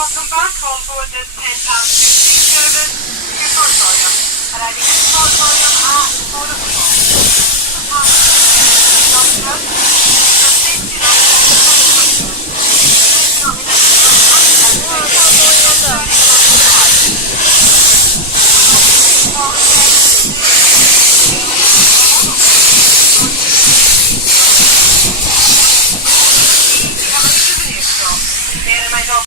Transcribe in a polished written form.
Welcome back on board this 10 past 15 service to Tortoria. Arriving in Tortoria at 4 o'clock. The passengers,